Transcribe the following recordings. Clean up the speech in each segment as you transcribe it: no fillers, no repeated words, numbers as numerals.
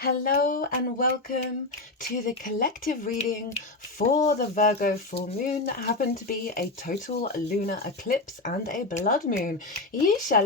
Hello and welcome to the collective reading for the Virgo full moon that happened to be a total lunar eclipse and a blood moon. Hello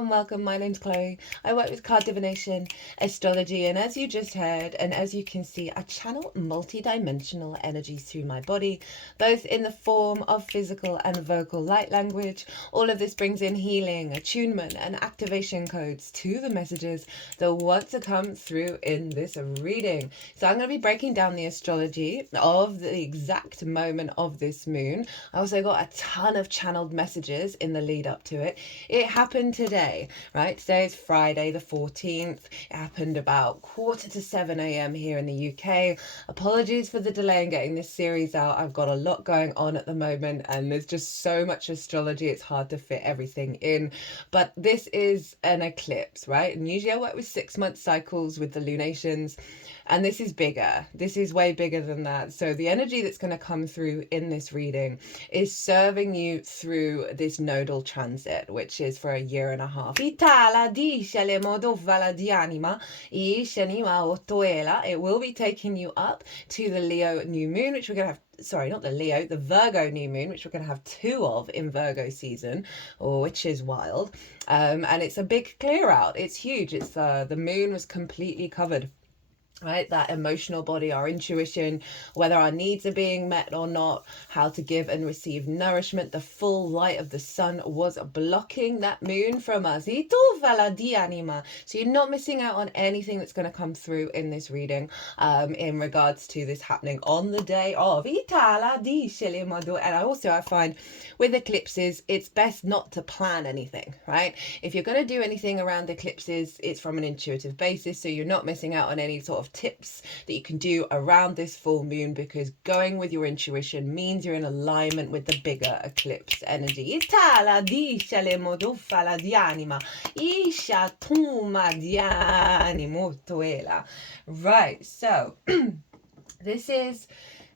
and welcome, my name's Chloe. I work with card divination, astrology, and as you just heard, and as you can see, I channel multi-dimensional energies through my body, both in the form of physical and vocal light language. All of this brings in healing, attunement, and activation codes to the messages that want to come through in this reading. So I'm going to be breaking down the astrology of the exact moment of this moon. I also got a ton of channeled messages in the lead up to it. It happened today, right? Today is Friday the 14th. It happened about 6:45 a.m. here in the UK. Apologies for the delay in getting this series out. I've got a lot going on at the moment and there's just so much astrology, it's hard to fit everything in. But this is an eclipse, right? And usually I work with 6-month cycles with the lunations, and this is bigger. This is way bigger than that. So the energy that's going to come through in this reading is serving you through this nodal transit, which is for a year and a half. It will be taking you up to the Leo new moon, which we're going to have, sorry, not the Leo, the Virgo new moon, which we're going to have 2 of in Virgo season, which is wild. And it's a big clear out. It's huge. It's the moon was completely covered. Right, that emotional body, our intuition, whether our needs are being met or not, how to give and receive nourishment. The full light of the sun was blocking that moon from us. So you're not missing out on anything that's going to come through in this reading in regards to this happening on the day of. And I find with eclipses, it's best not to plan anything, right? If you're going to do anything around eclipses, it's from an intuitive basis, so you're not missing out on any sort of tips that you can do around this full moon, because going with your intuition means you're in alignment with the bigger eclipse energy. Right, so this is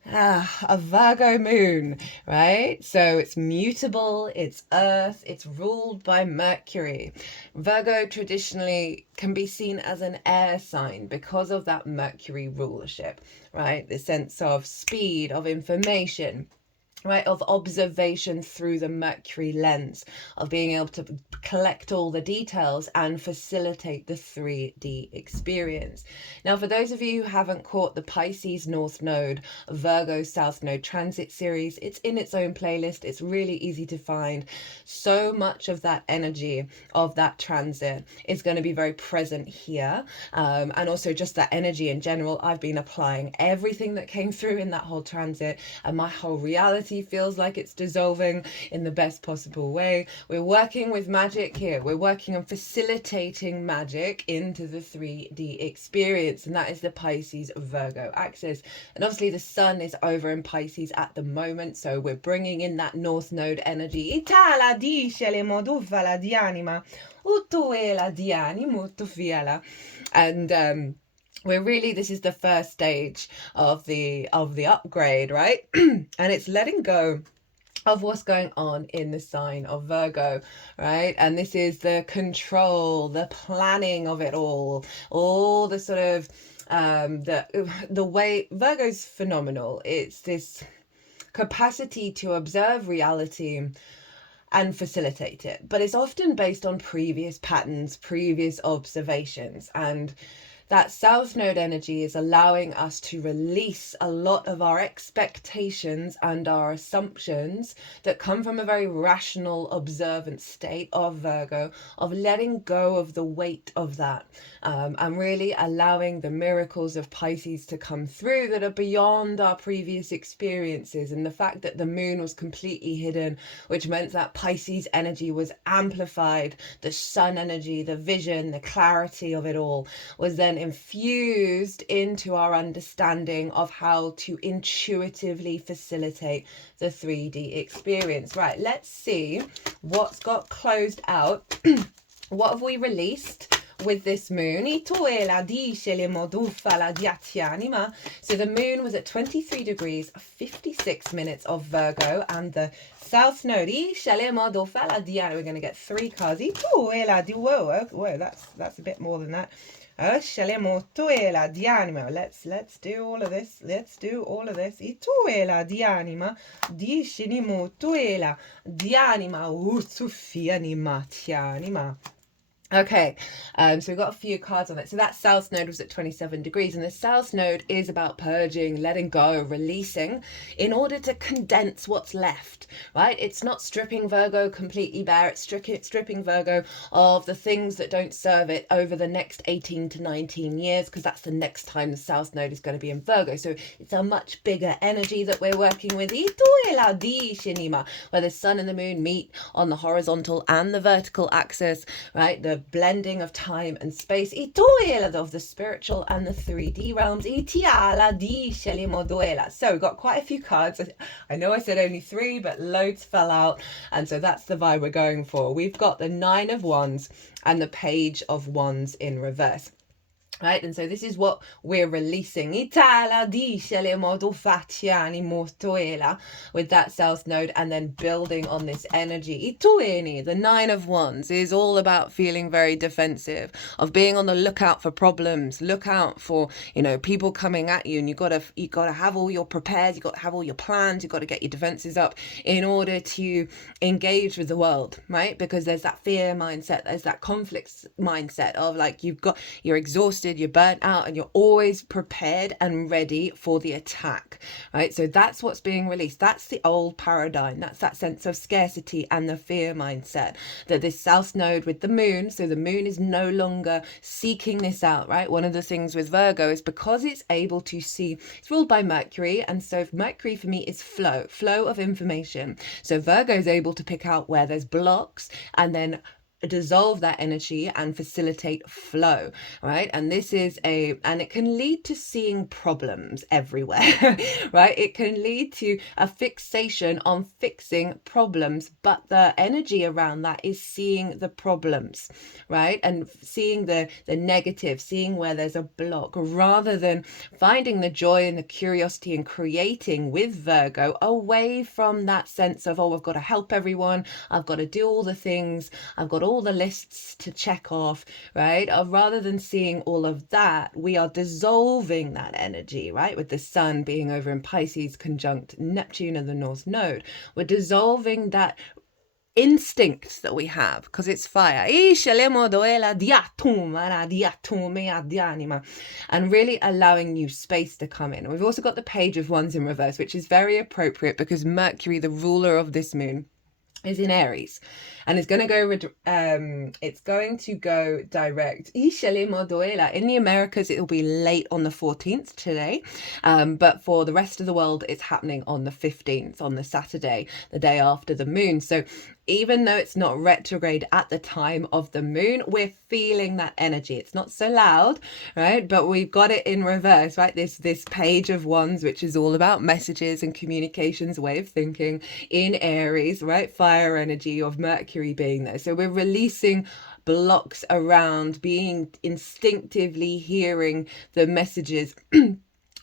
a Virgo moon, right? So it's mutable, it's earth, it's ruled by Mercury. Virgo traditionally can be seen as an air sign because of that Mercury rulership, right? The sense of speed, of information, right, of observation through the Mercury lens, of being able to collect all the details and facilitate the 3D experience. Now, for those of you who haven't caught the Pisces North Node, Virgo South Node transit series, it's in its own playlist. It's really easy to find. So much of that energy of that transit is going to be very present here. And also just that energy in general. I've been applying everything that came through in that whole transit, and my whole reality feels like it's dissolving in the best possible way. We're working with magic here. We're working on facilitating magic into the 3D experience, and that is the Pisces Virgo axis. And obviously the sun is over in Pisces at the moment, so we're bringing in that North Node energy. And we're really, this is the first stage of the upgrade, right? And it's letting go of what's going on in the sign of Virgo, right? And this is the control, the planning of it all the sort of the way Virgo's phenomenal. It's this capacity to observe reality and facilitate it, but it's often based on previous patterns, previous observations, and that South Node energy is allowing us to release a lot of our expectations and our assumptions that come from a very rational, observant state of Virgo, of letting go of the weight of that, and really allowing the miracles of Pisces to come through that are beyond our previous experiences. And the fact that the moon was completely hidden, which meant that Pisces energy was amplified, the sun energy, the vision, the clarity of it all was then infused into our understanding of how to intuitively facilitate the 3D experience. Right, let's see what's got closed out. What have we released? with this moon. So the moon was at 23 degrees, 56 minutes of Virgo, and the South Node. We're going to get 3 cards. Whoa, that's a bit more than that. Let's do all of this. Ituela di anima, discinimo tuela di anima, Sofia anima. Okay, so we've got a few cards on it. So that South Node was at 27 degrees, and the South Node is about purging, letting go, releasing, in order to condense what's left, right? It's not stripping Virgo completely bare, it's stripping Virgo of the things that don't serve it over the next 18 to 19 years, because that's the next time the South Node is going to be in Virgo. So it's a much bigger energy that we're working with, where the sun and the moon meet on the horizontal and the vertical axis, right? The blending of time and space, of the spiritual and the 3D realms. So we've got quite a few cards. I know I said only 3, but loads fell out, and so that's the vibe we're going for. We've got the 9 of Wands and the Page of Wands in reverse. Right, and so this is what we're releasing with that South Node, and then building on this energy. The 9 of Wands is all about feeling very defensive, of being on the lookout for problems, look out for, people coming at you, and you gotta have all your prepared, you got to have all your plans, you got to get your defenses up in order to engage with the world, right? Because there's that fear mindset, there's that conflict mindset of like you're exhausted, you're burnt out, and you're always prepared and ready for the attack, right? So that's what's being released. That's the old paradigm. That's that sense of scarcity and the fear mindset, that this South Node with the moon, so the moon is no longer seeking this out, right? One of the things with Virgo is because it's able to see, it's ruled by Mercury, and so Mercury for me is flow of information. So Virgo is able to pick out where there's blocks and then dissolve that energy and facilitate flow, right? And it can lead to seeing problems everywhere, right? It can lead to a fixation on fixing problems, but the energy around that is seeing the problems, right? And seeing the negative, seeing where there's a block, rather than finding the joy and the curiosity and creating with Virgo away from that sense of, I've got to help everyone, I've got to do all the things, I've got all the lists to check off, right? Rather than seeing all of that, we are dissolving that energy, right? With the sun being over in Pisces conjunct Neptune and the North Node, we're dissolving that instinct that we have, because it's fire, and really allowing new space to come in. We've also got the Page of Wands in reverse, which is very appropriate because Mercury, the ruler of this moon, is in Aries, and it's going to go direct. In the Americas, it will be late on the 14th today, but for the rest of the world, it's happening on the 15th, on the Saturday, the day after the moon. So even though it's not retrograde at the time of the moon, we're feeling that energy. It's not so loud, right? But we've got it in reverse, right? This Page of Wands, which is all about messages and communications, way of thinking in Aries, right? Fire energy of Mercury being there. So we're releasing blocks around being instinctively hearing the messages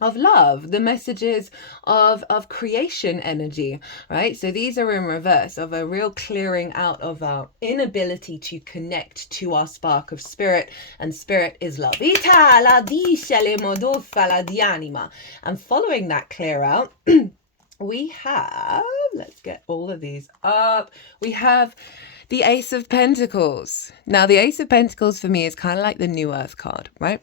of love, the messages of creation energy, right? So these are in reverse, of a real clearing out of our inability to connect to our spark of spirit, and spirit is love. And following that clear out, we have, let's get all of these up, we have the Ace of Pentacles. Now, the Ace of Pentacles for me is kind of like the New Earth card, right?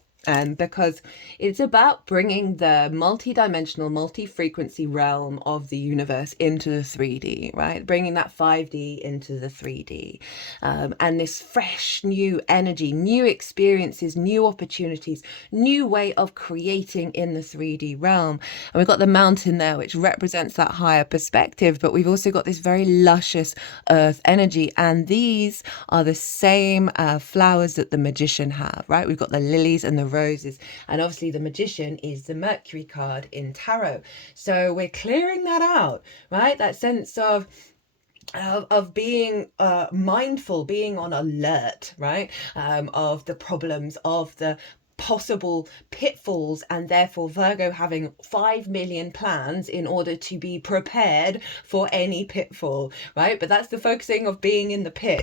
Because it's about bringing the multi-dimensional, multi-frequency realm of the universe into the 3D, right? Bringing that 5D into the 3D. And this fresh new energy, new experiences, new opportunities, new way of creating in the 3D realm. And we've got the mountain there, which represents that higher perspective, but we've also got this very luscious earth energy. And these are the same flowers that the magician have, right? We've got the lilies and the roses, and obviously the magician is the Mercury card in tarot. So we're clearing that out, right? That sense of of being mindful, being on alert, right? Of the problems, of the possible pitfalls, and therefore Virgo having 5 million plans in order to be prepared for any pitfall, right? But that's the focusing of being in the pit.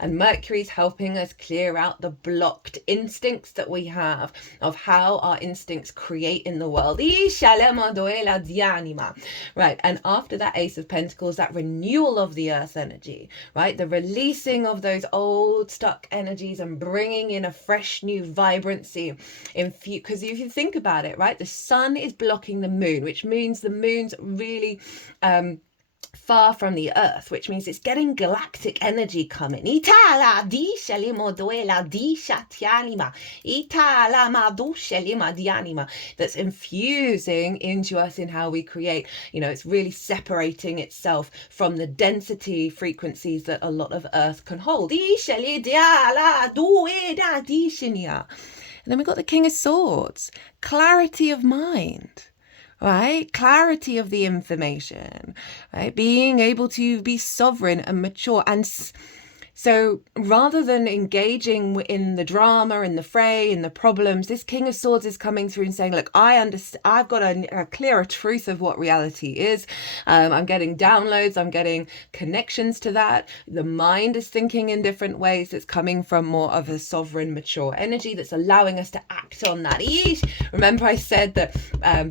And Mercury's helping us clear out the blocked instincts that we have of how our instincts create in the world. Right, and after that Ace of Pentacles, that renewal of the earth energy, right? The releasing of those old stuck energies and bringing in a fresh new vibrancy because if you think about it, right, the sun is blocking the moon, which means the moon's really far from the earth, which means it's getting galactic energy coming. That's infusing into us in how we create. It's really separating itself from the density frequencies that a lot of earth can hold. And then we've got the King of Swords, clarity of mind. Right? Clarity of the information, right? Being able to be sovereign and mature. And so rather than engaging in the drama, in the fray, in the problems, this King of Swords is coming through and saying, look, I understand, I've got a clearer truth of what reality is. I'm getting downloads, I'm getting connections to that. The mind is thinking in different ways. It's coming from more of a sovereign, mature energy that's allowing us to act on that. Remember I said that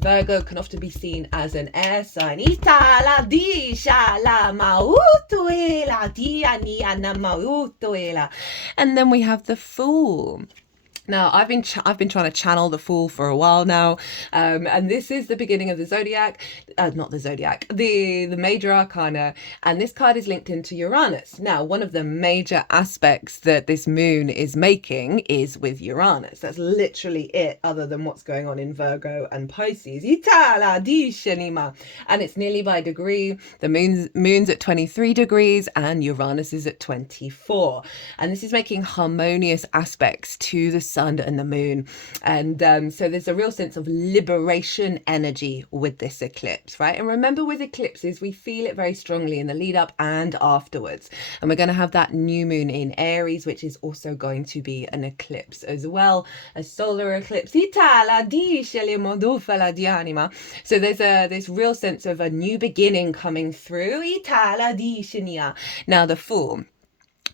Virgo can often be seen as an air sign. And then we have the Fool. Now, I've been trying to channel the Fool for a while now, and this is the beginning of the zodiac, not the zodiac, the major arcana, and this card is linked into Uranus. Now, one of the major aspects that this moon is making is with Uranus. That's literally it, other than what's going on in Virgo and Pisces. And it's nearly by degree. The moon's at 23 degrees and Uranus is at 24. And this is making harmonious aspects to the sun and the moon, and so there's a real sense of liberation energy with this eclipse, right? And remember, with eclipses we feel it very strongly in the lead up and afterwards, and we're going to have that new moon in Aries, which is also going to be an eclipse as well, a solar eclipse. So there's this real sense of a new beginning coming through. Now the Fool.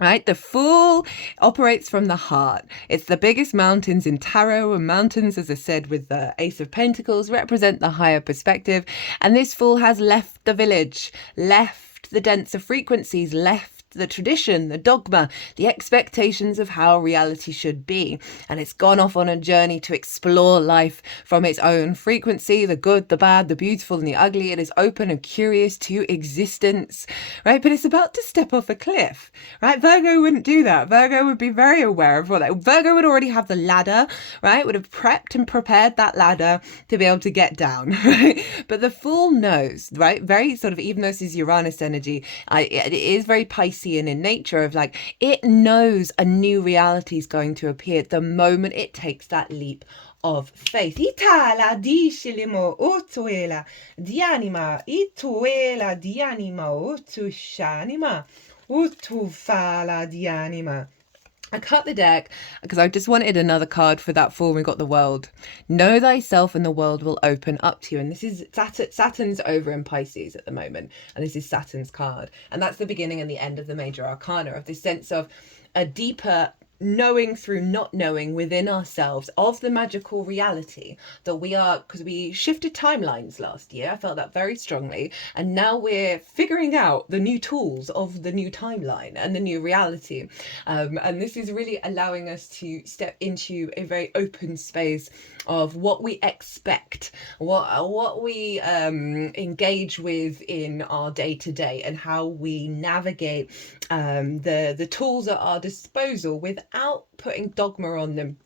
Right, the Fool operates from the heart. It's the biggest mountains in tarot, and mountains, as I said, with the Ace of Pentacles, represent the higher perspective. And this Fool has left the village, left the denser frequencies, left the tradition, the dogma, the expectations of how reality should be. And it's gone off on a journey to explore life from its own frequency, the good, the bad, the beautiful and the ugly. It is open and curious to existence, right? But it's about to step off a cliff, right? Virgo wouldn't do that. Virgo would be very aware of what that. Virgo would already have the ladder, right? Would have prepped and prepared that ladder to be able to get down, right? But the Fool knows, right? Very sort of, even though this is Uranus energy, it is very Pisces in nature, of like, it knows a new reality is going to appear the moment it takes that leap of faith. I cut the deck because I just wanted another card for that Fool. We got the World. Know thyself and the world will open up to you. And this is Saturn's over in Pisces at the moment. And this is Saturn's card. And that's the beginning and the end of the major arcana, of this sense of a deeper knowing through not knowing within ourselves of the magical reality that we are, because we shifted timelines last year. I felt that very strongly, and now we're figuring out the new tools of the new timeline and the new reality, and this is really allowing us to step into a very open space of what we expect, what we engage with in our day-to-day, and how we navigate the tools at our disposal without putting dogma on them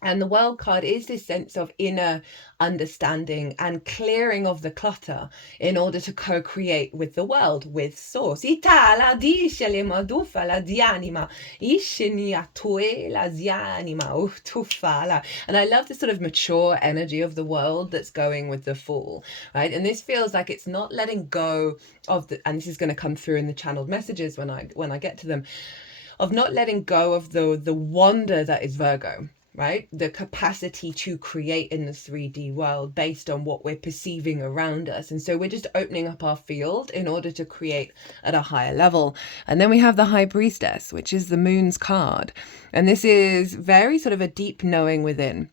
And the world card is this sense of inner understanding and clearing of the clutter in order to co-create with the world, with source. And I love the sort of mature energy of the world that's going with the Fool, right? And this feels like it's not letting go of the, and this is going to come through in the channeled messages when I get to them, of not letting go of the wonder that is Virgo, right? The capacity to create in the 3D world based on what we're perceiving around us. And so we're just opening up our field in order to create at a higher level. And then we have the High Priestess, which is the Moon's card. And this is very sort of a deep knowing within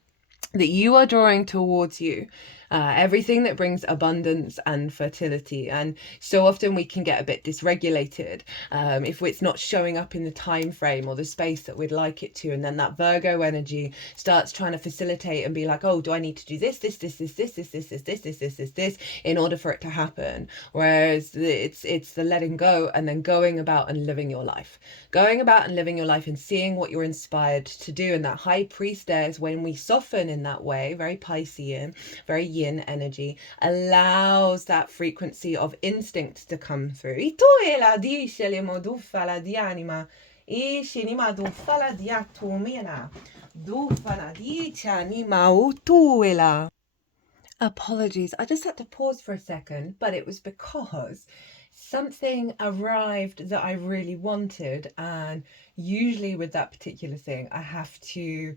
that you are drawing towards you. Everything that brings abundance and fertility. And so often we can get a bit dysregulated if it's not showing up in the time frame or the space that we'd like it to. And then that Virgo energy starts trying to facilitate and be like, oh, do I need to do this in order for it to happen? Whereas it's the letting go and then going about and living your life. Going about and living your life and seeing what you're inspired to do. And that High Priestess, when we soften in that way, very Piscean, very yin energy, allows that frequency of instinct to come through. Apologies, I just had to pause for a second, but it was because something arrived that I really wanted, and usually with that particular thing I have to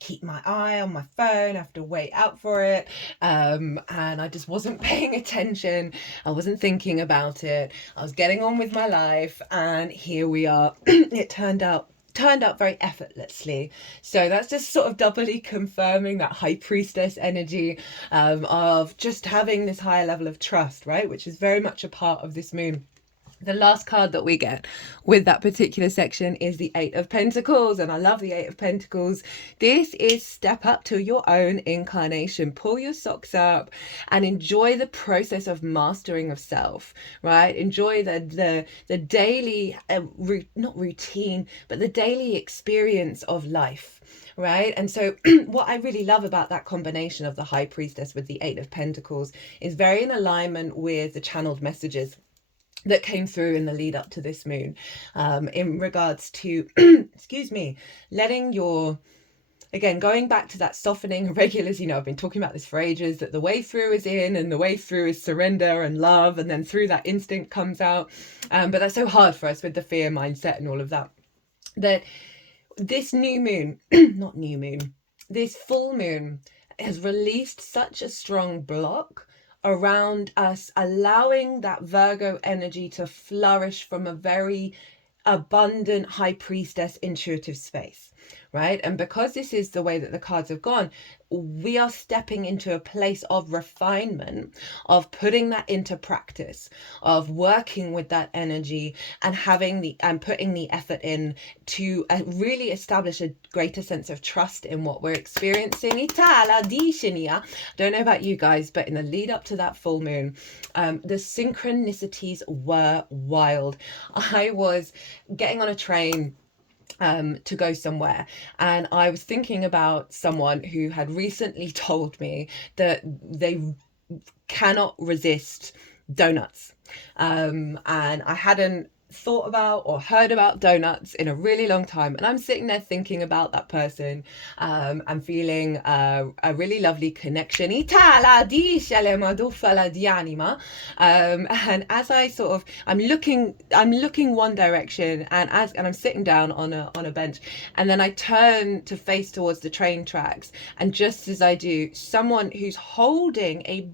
keep my eye on my phone, I have to wait out for it, and I just wasn't paying attention, I wasn't thinking about it, I was getting on with my life, and here we are. It turned out very effortlessly. So that's just sort of doubly confirming that High Priestess energy of just having this higher level of trust, right, which is very much a part of this moon. The last card that we get with that particular section is the Eight of Pentacles, and I love the Eight of Pentacles. This is step up to your own incarnation. Pull your socks up and enjoy the process of mastering of self, right? Enjoy the daily, not routine, but the daily experience of life. Right. And so what I really love about that combination of the High Priestess with the Eight of Pentacles is very in alignment with the channeled messages that came through in the lead up to this moon, in regards to excuse me, letting your, again, going back to that softening regulars, I've been talking about this for ages, that the way through is in and the way through is surrender and love, and then through that instinct comes out, but that's so hard for us with the fear mindset and all of that, that this new moon this full moon has released such a strong block around us, allowing that Virgo energy to flourish from a very abundant High Priestess intuitive space, right? And because this is the way that the cards have gone, we are stepping into a place of refinement, of putting that into practice, of working with that energy and putting the effort in to really establish a greater sense of trust in what we're experiencing. Don't know about you guys, but in the lead up to that full moon, the synchronicities were wild. I was getting on a train to go somewhere, and I was thinking about someone who had recently told me that they cannot resist donuts, and I hadn't thought about or heard about donuts in a really long time, and I'm sitting there thinking about that person, and feeling a really lovely connection, and as I sort of I'm looking one direction, and I'm sitting down on a bench, and then I turn to face towards the train tracks, and just as I do, someone who's holding a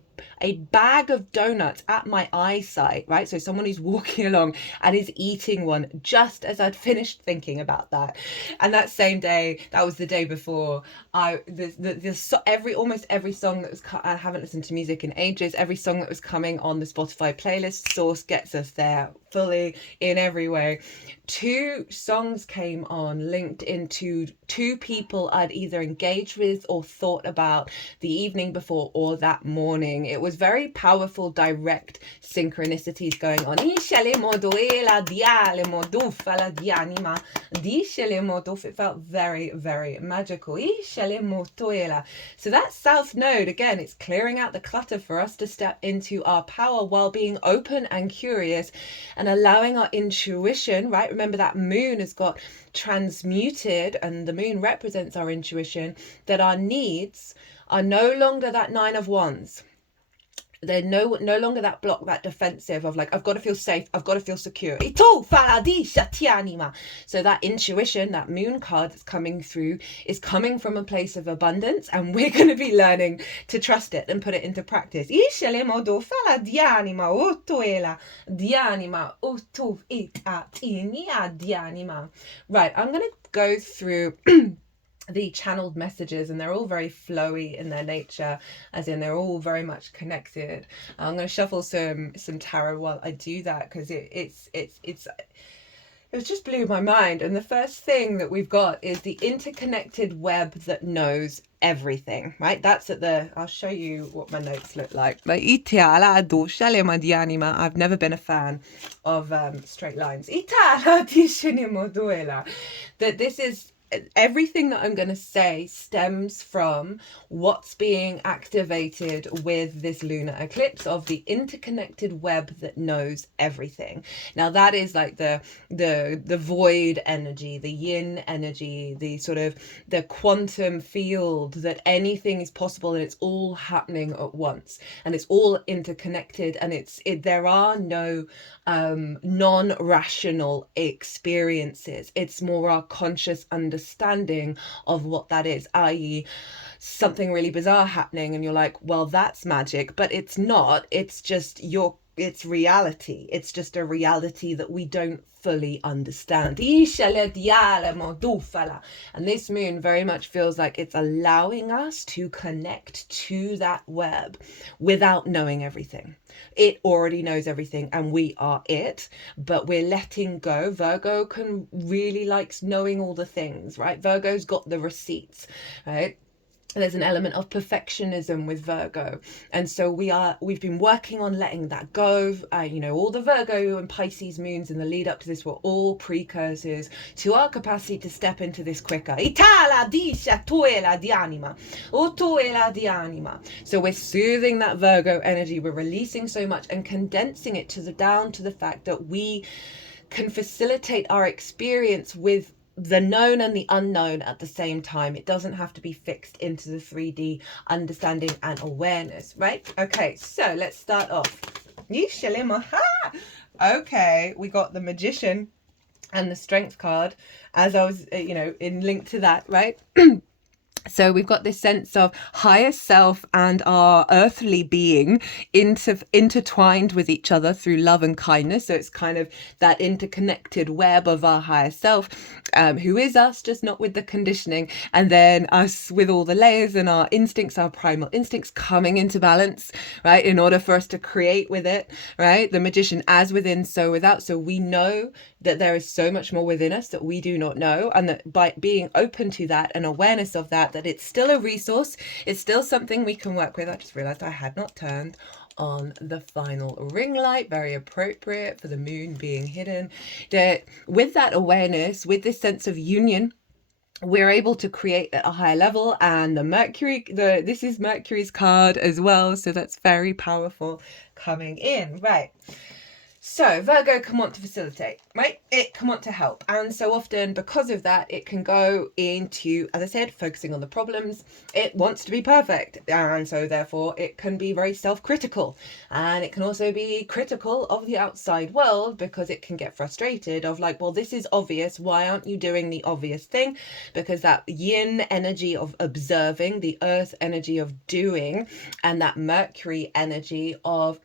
bag of donuts at my eyesight, right? So someone who's walking along and is eating one just as I'd finished thinking about that. And that same day, that was the day before, almost every song that was I haven't listened to music in ages, every song that was coming on the Spotify playlist, Source gets us there fully in every way. 2 songs came on linked into 2 people I'd either engaged with or thought about the evening before or that morning. It was very powerful, direct synchronicities going on. It felt very, very magical. So that south node, again, it's clearing out the clutter for us to step into our power while being open and curious and allowing our intuition, right? Remember that moon has got transmuted, and the moon represents our intuition, that our needs are no longer that 9 of Wands. They're no longer that block, that defensive of like, I've got to feel safe, I've got to feel secure. So that intuition, that moon card that's coming through, is coming from a place of abundance, and we're going to be learning to trust it and put it into practice. Right, I'm going to go through the channeled messages, and they're all very flowy in their nature, as in they're all very much connected. I'm going to shuffle some tarot while I do that, because it just blew my mind. And the first thing that we've got is the interconnected web that knows everything, right? That's at the, I'll show you what my notes look like. I've never been a fan of straight lines. That this is, everything that I'm going to say stems from what's being activated with this lunar eclipse, of the interconnected web that knows everything. Now that is like the void energy, the yin energy, the sort of the quantum field, that anything is possible and it's all happening at once, and it's all interconnected, and there are no non-rational experiences. It's more our conscious understanding of what that is, i.e. something really bizarre happening and you're like, well, that's magic, but it's not. It's just it's reality. It's just a reality that we don't fully understand. And this moon very much feels like it's allowing us to connect to that web without knowing everything. It already knows everything and we are it, but we're letting go. Virgo really likes knowing all the things, right? Virgo's got the receipts, right? There's an element of perfectionism with Virgo, and so we've been working on letting that go. All the Virgo and Pisces moons in the lead up to this were all precursors to our capacity to step into this quicker. So we're soothing that Virgo energy, we're releasing so much and condensing it down to the fact that we can facilitate our experience with the known and the unknown at the same time. It doesn't have to be fixed into the 3D understanding and awareness, right? Okay, so let's start off. Okay, we got the Magician and the Strength card, as I was, in link to that, right? So we've got this sense of higher self and our earthly being intertwined with each other through love and kindness. So it's kind of that interconnected web of our higher self, who is us, just not with the conditioning. And then us with all the layers and our instincts, our primal instincts coming into balance, right? In order for us to create with it, right? The Magician, as within, so without. So we know that there is so much more within us that we do not know, and that by being open to that and awareness of that it's still a resource, it's still something we can work with. I just realized I had not turned on the final ring light, very appropriate for the moon being hidden. That with that awareness, with this sense of union, we're able to create at a higher level. And this is Mercury's card as well, so that's very powerful coming in, right? So Virgo can want to facilitate, right? It can want to help. And so often because of that, it can go into, as I said, focusing on the problems. It wants to be perfect. And so therefore it can be very self-critical. And it can also be critical of the outside world, because it can get frustrated of like, well, this is obvious. Why aren't you doing the obvious thing? Because that yin energy of observing, the earth energy of doing, and that Mercury energy of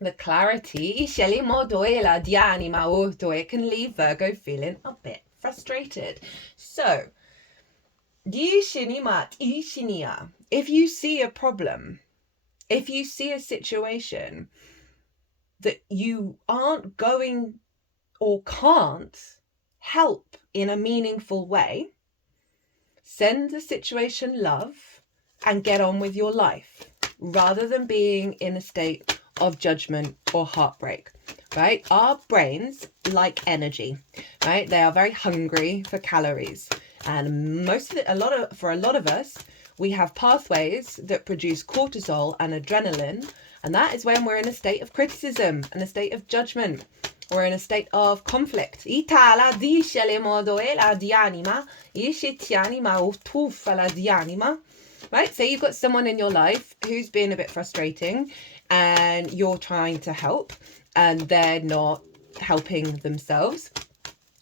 the clarity, it can leave Virgo feeling a bit frustrated. So, if you see a problem, if you see a situation that you aren't going or can't help in a meaningful way, send the situation love and get on with your life, rather than being in a state of judgment or heartbreak, right? Our brains like energy, right? They are very hungry for calories. And for a lot of us, we have pathways that produce cortisol and adrenaline. And that is when we're in a state of criticism, in a state of judgment, or in a state of conflict. Right? So you've got someone in your life who's been a bit frustrating and you're trying to help and they're not helping themselves.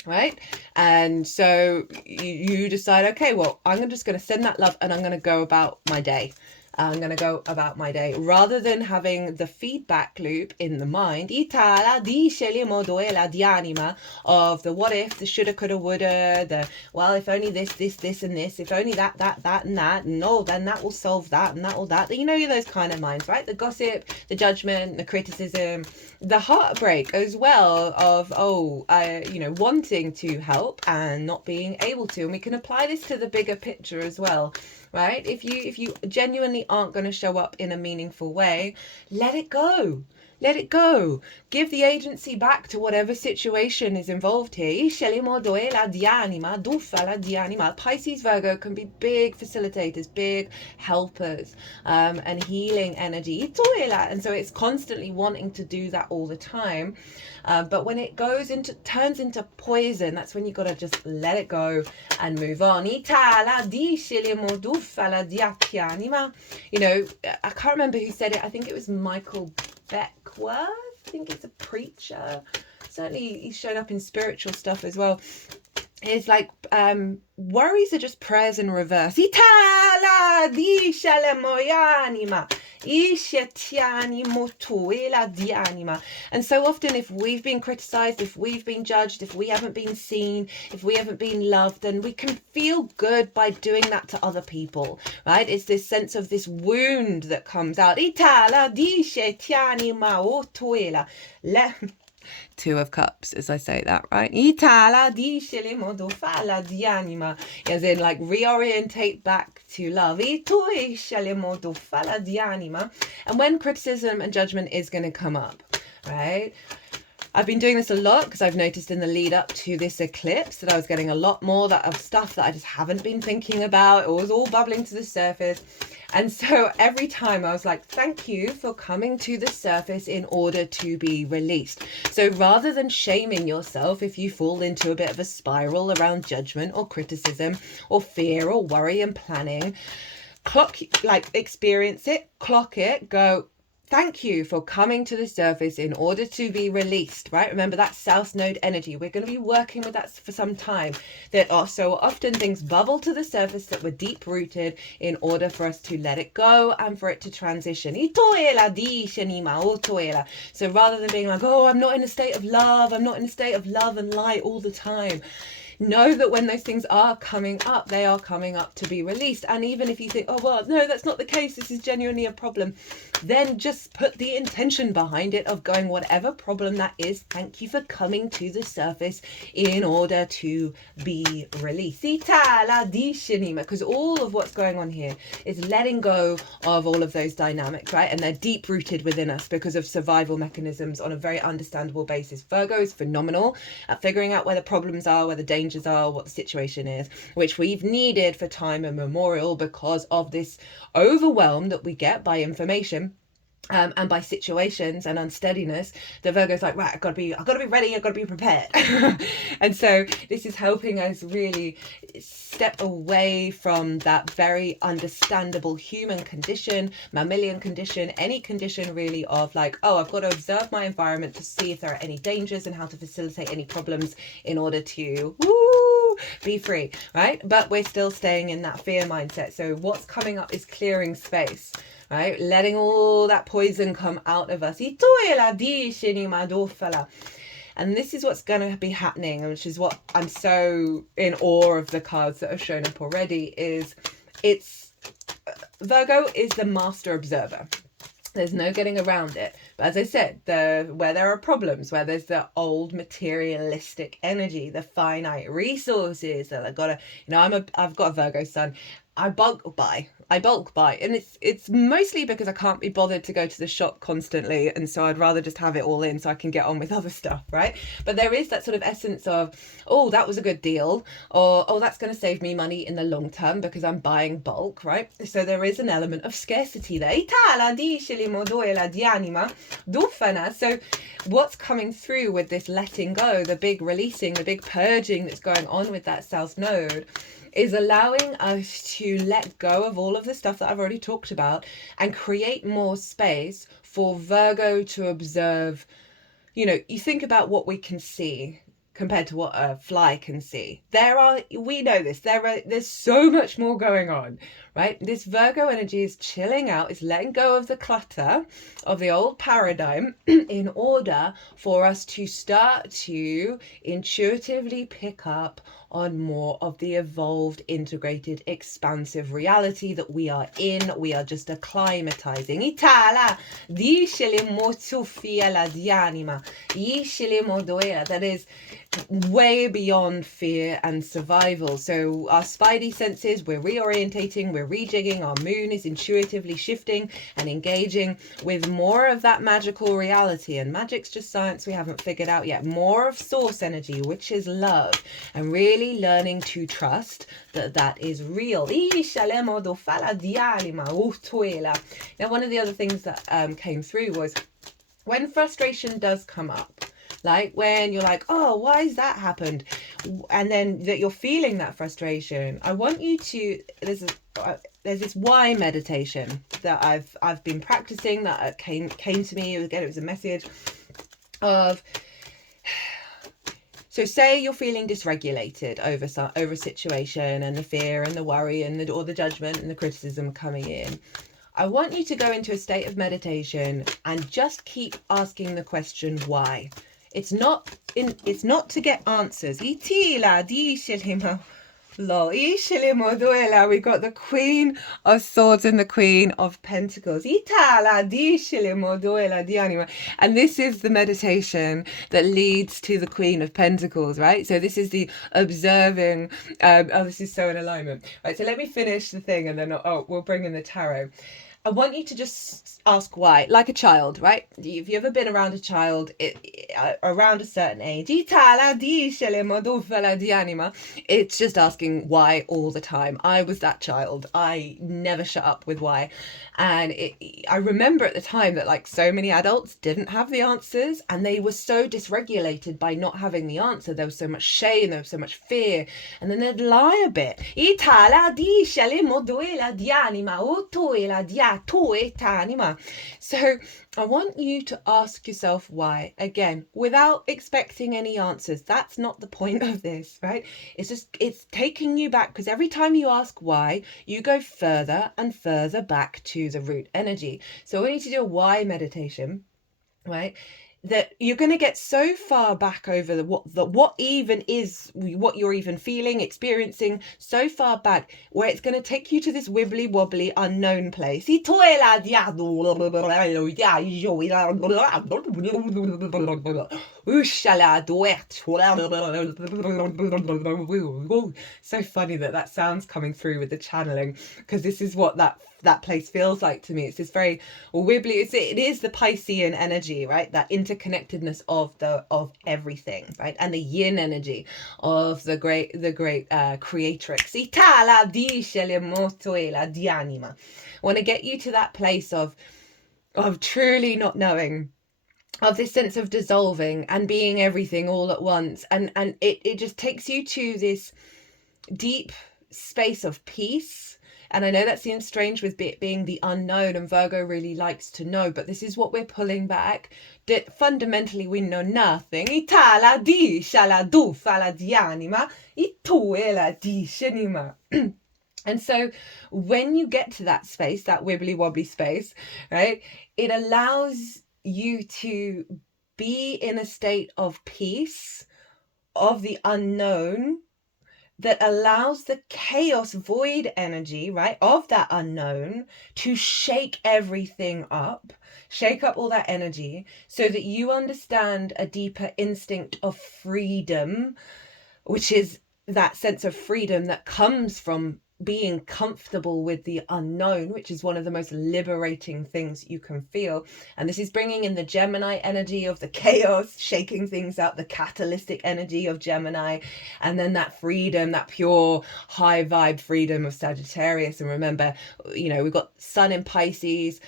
Right? And so you decide, okay, well, I'm just going to send that love and I'm going to go about my day. I'm going to go about my day rather than having the feedback loop in the mind of the what if, the shoulda, coulda, woulda, the well, if only this and this, if only that and that, and oh, then that will solve that and that will that. You know, those kind of minds, right? The gossip, the judgment, the criticism, the heartbreak as well of, wanting to help and not being able to. And we can apply this to the bigger picture as well. Right? If you genuinely aren't going to show up in a meaningful way, let it go. Let it go. Give the agency back to whatever situation is involved here. Pisces, Virgo can be big facilitators, big helpers, and healing energy. And so it's constantly wanting to do that all the time. But when it turns into poison, that's when you got to just let it go and move on. You know, I can't remember who said it. I think it was Michael Beckworth. I think it's a preacher. Certainly he's shown up in spiritual stuff as well. It's like worries are just prayers in reverse. And so often if we've been criticized, if we've been judged, if we haven't been seen, if we haven't been loved, then we can feel good by doing that to other people, right? It's this sense of this wound that comes out. Two of Cups, as I say that, right? As in, like, reorientate back to love. And when criticism and judgment is going to come up, right? I've been doing this a lot because I've noticed in the lead up to this eclipse that I was getting a lot more of stuff that I just haven't been thinking about. It was all bubbling to the surface. And so every time I was like, thank you for coming to the surface in order to be released. So rather than shaming yourself if you fall into a bit of a spiral around judgment or criticism or fear or worry and planning, experience it, clock it, go, thank you for coming to the surface in order to be released, right? Remember that South Node energy. We're going to be working with that for some time. That are so often things bubble to the surface that were deep rooted in order for us to let it go and for it to transition. So rather than being like, oh, I'm not in a state of love. I'm not in a state of love and light all the time. Know that when those things are coming up, they are coming up to be released. And even if you think, oh, well, no, that's not the case, this is genuinely a problem, then just put the intention behind it of going, whatever problem that is, thank you for coming to the surface in order to be released. Because all of what's going on here is letting go of all of those dynamics, right? And they're deep rooted within us because of survival mechanisms on a very understandable basis. Virgo is phenomenal at figuring out where the problems are, where the dangers are, what the situation is, which we've needed for time immemorial because of this overwhelm that we get by information. And by situations and unsteadiness, the Virgo's like, right, I've got to be ready, I've got to be prepared. And so this is helping us really step away from that very understandable human condition, mammalian condition, any condition really of like, oh, I've got to observe my environment to see if there are any dangers and how to facilitate any problems in order to be free, right? But we're still staying in that fear mindset. So what's coming up is clearing space, right? Letting all that poison come out of us. And this is what's going to be happening, which is what I'm so in awe of the cards that have shown up already, Virgo is the master observer. There's no getting around it. But as I said, where there are problems, where there's the old materialistic energy, the finite resources that I've got to, I've got a Virgo sun. I bulk buy, I bulk buy, and it's mostly because I can't be bothered to go to the shop constantly, and so I'd rather just have it all in so I can get on with other stuff, right? But there is that sort of essence of, oh, that was a good deal, or oh, that's going to save me money in the long term because I'm buying bulk, right? So there is an element of scarcity there. So what's coming through with this letting go, the big releasing, the big purging that's going on with that South Node, is allowing us to let go of all of the stuff that I've already talked about and create more space for Virgo to observe. You know, you think about what we can see compared to what a fly can see. We know this, there's so much more going on, right? This Virgo energy is chilling out, is letting go of the clutter of the old paradigm in order for us to start to intuitively pick up on more of the evolved, integrated, expansive reality that we are in. We are just acclimatizing. That is way beyond fear and survival. So our spidey senses, we're reorientating, we're rejigging. Our moon is intuitively shifting and engaging with more of that magical reality. And magic's just science we haven't figured out yet. More of source energy, which is love, and really learning to trust that that is real. Now, one of the other things that came through was when frustration does come up, like when you're like, oh, why has that happened? And then that you're feeling that frustration. I want you to, there's this why meditation that I've been practicing that came to me. Again, it was a message of, so say you're feeling dysregulated over a situation, and the fear and the worry and all the judgment and the criticism coming in. I want you to go into a state of meditation and just keep asking the question why. It's not to get answers. We got the Queen of Swords and the Queen of Pentacles. And this is the meditation that leads to the Queen of Pentacles, right? So this is the observing. This is so in alignment. Right, so let me finish the thing and then we'll bring in the tarot. I want you to just ask why, like a child, right? If you've ever been around a child around a certain age, it's just asking why all the time. I was that child. I never shut up with why. And I remember at the time that like so many adults didn't have the answers, and they were so dysregulated by not having the answer. There was so much shame, there was so much fear, and then they'd lie a bit. So I want you to ask yourself why, again, without expecting any answers. That's not the point of this, right? It's taking you back, because every time you ask why, you go further and further back to the root energy. So we need to do a why meditation, right? That you're going to get so far back over what even is, what you're even feeling, experiencing, so far back, where it's going to take you to this wibbly wobbly unknown place. So funny that sounds coming through with the channeling, because this is what that place feels like to me. It's this very wibbly, it is the Piscean energy, right? That interconnectedness of everything, right? And the yin energy of the great creatrix. I want to get you to that place of truly not knowing, of this sense of dissolving and being everything all at once, and it just takes you to this deep space of peace. And I know that seems strange with it being the unknown, and Virgo really likes to know, but this is what we're pulling back. That fundamentally we know nothing. And so when you get to that space, that wibbly wobbly space, right, it allows you to be in a state of peace, of the unknown, that allows the chaos void energy, right, of that unknown to shake everything up, shake up all that energy, so that you understand a deeper instinct of freedom, which is that sense of freedom that comes from being comfortable with the unknown, which is one of the most liberating things you can feel. And this is bringing in the Gemini energy of the chaos, shaking things up, the catalytic energy of Gemini, and then that freedom, that pure high vibe freedom of Sagittarius. And remember, you know, we've got Sun in Pisces,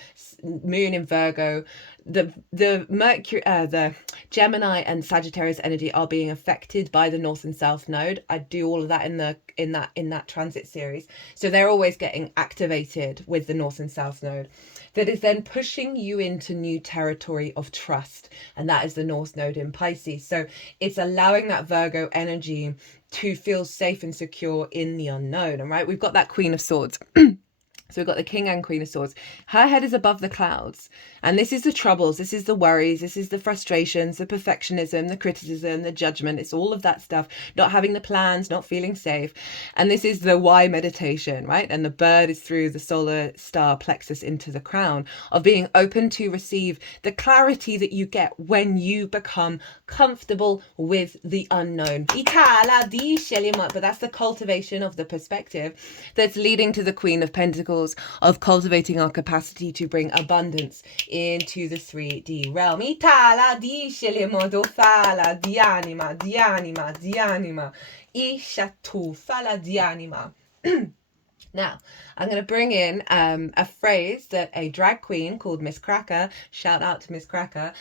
Moon in Virgo. The Mercury, the Gemini and Sagittarius energy are being affected by the North and South node. I do all of that in that transit series, so they're always getting activated with the North and South node. That is then pushing you into new territory of trust, and that is the North node in Pisces. So it's allowing that Virgo energy to feel safe and secure in the unknown. And right, we've got that Queen of Swords. So we've got the King and Queen of Swords. Her head is above the clouds. And this is the troubles, this is the worries, this is the frustrations, the perfectionism, the criticism, the judgment. It's all of that stuff. Not having the plans, not feeling safe. And this is the why meditation, right? And the bird is through the solar star plexus into the crown of being open to receive the clarity that you get when you become comfortable with the unknown. But that's the cultivation of the perspective that's leading to the Queen of Pentacles, of cultivating our capacity to bring abundance into the 3D realm. Itala dice le modo fala di anima, di anima, di anima. Isha tu fala di anima. Now, I'm going to bring in a phrase that a drag queen called Miss Cracker, shout out to Miss Cracker,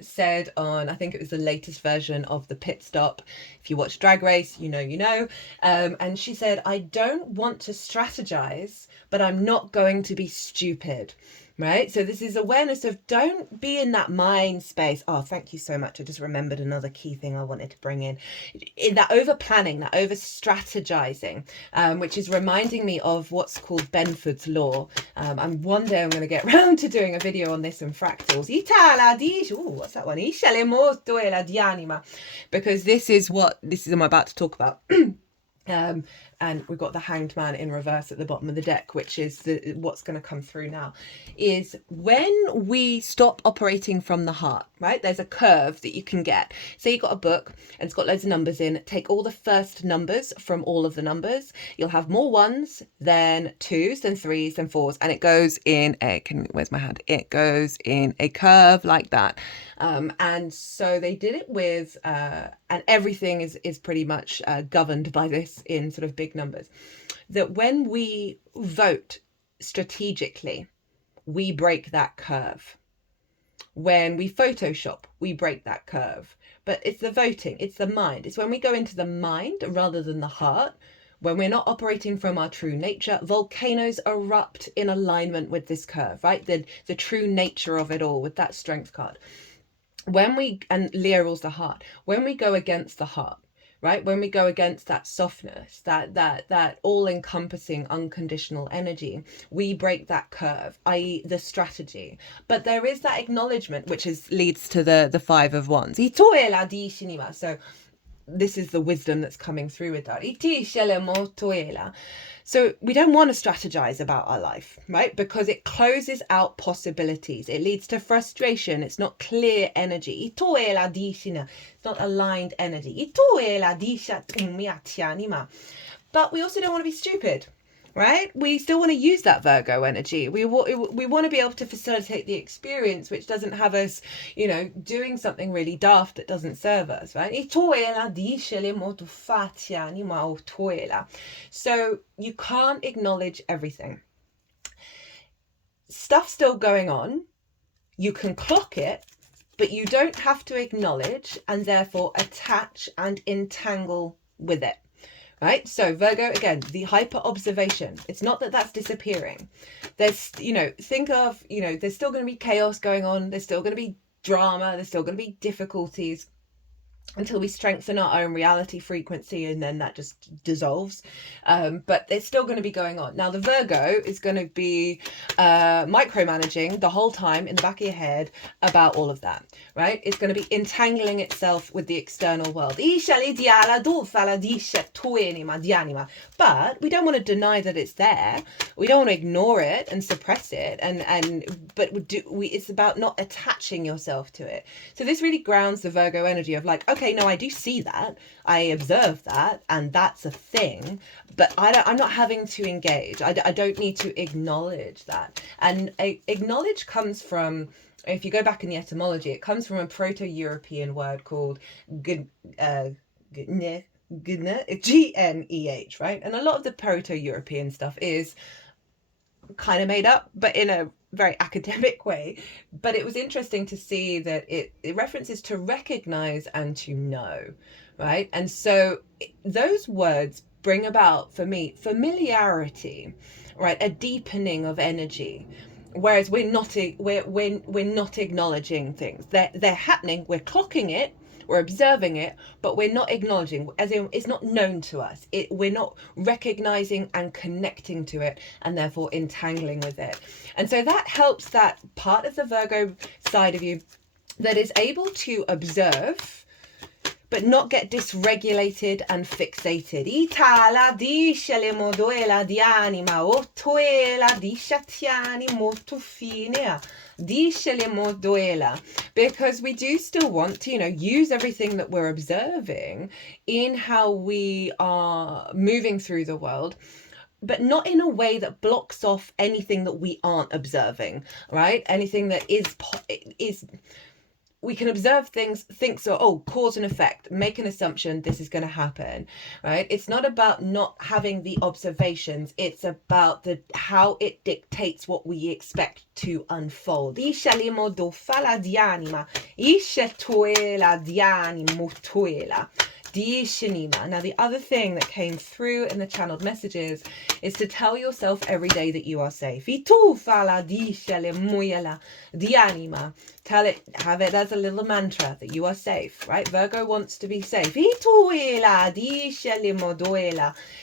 said on, I think it was the latest version of the Pit Stop. If you watch Drag Race, you know. And she said, I don't want to strategize, but I'm not going to be stupid. Right? So this is awareness of don't be in that mind space. Oh, thank you so much. I just remembered another key thing I wanted to bring in that over planning, that over strategizing, which is reminding me of what's called Benford's law. And one day I'm going to get round to doing a video on this and fractals. What's that one? Because this is what I'm about to talk about. And we've got the Hanged Man in reverse at the bottom of the deck, which is what's going to come through now, is when we stop operating from the heart, right? There's a curve that you can get. Say you've got a book and it's got loads of numbers in. Take all the first numbers from all of the numbers. You'll have more ones than twos, than threes, than fours. And it goes in where's my hand? It goes in a curve like that. And so they did it with, and everything is pretty much governed by this in sort of big numbers, that when we vote strategically, we break that curve. When we Photoshop, we break that curve. But it's the voting, it's the mind. It's when we go into the mind rather than the heart, when we're not operating from our true nature. Volcanoes erupt in alignment with this curve, right? The true nature of it all with that strength card. And Leo rules the heart. When we go against the heart, right? When we go against that softness, that all-encompassing unconditional energy, we break that curve, i.e. the strategy. But there is that acknowledgement, which leads to the Five of Wands. So this is the wisdom that's coming through with that. So we don't want to strategize about our life, right? Because it closes out possibilities. It leads to frustration. It's not clear energy. It's not aligned energy. But we also don't want to be stupid, right? We still want to use that Virgo energy. We want to be able to facilitate the experience, which doesn't have us, doing something really daft that doesn't serve us, right? So you can't acknowledge everything. Stuff's still going on. You can clock it, but you don't have to acknowledge and therefore attach and entangle with it. Right? So Virgo, again, the hyper observation. It's not that that's disappearing. There's, think of, there's still going to be chaos going on. There's still going to be drama. There's still going to be difficulties until we strengthen our own reality frequency, and then that just dissolves. But it's still going to be going on. Now, the Virgo is going to be micromanaging the whole time in the back of your head about all of that, right? It's going to be entangling itself with the external world. But we don't want to deny that it's there. We don't want to ignore it and suppress it. But it's about not attaching yourself to it. So this really grounds the Virgo energy of like, okay, no, I do see that, I observe that, and that's a thing, but I'm not having to engage. I don't need to acknowledge that. And acknowledge comes from, if you go back in the etymology, it comes from a Proto-European word called Gneh, Gneh, right? And a lot of the Proto-European stuff is kind of made up, but in a very academic way. But it was interesting to see that it references to recognize and to know, right? And so those words bring about, for me, familiarity, right? A deepening of energy. Whereas we're not acknowledging things. They're happening, we're clocking it, we're observing it, but we're not acknowledging, as in it's not known to us. We're not recognizing and connecting to it, and therefore entangling with it. And so that helps that part of the Virgo side of you that is able to observe, but not get dysregulated and fixated. Itala disce le moduela di anima, ottuela disciatiani molto finea. Disce le moduela. Because we do still want to, use everything that we're observing in how we are moving through the world, but not in a way that blocks off anything that we aren't observing, right? Anything that is we can observe things, think so, cause and effect, make an assumption, this is going to happen, right? It's not about not having the observations, it's about how it dictates what we expect to unfold. Now, the other thing that came through in the channeled messages is to tell yourself every day that you are safe. Tell it, have it as a little mantra that you are safe, right? Virgo wants to be safe. It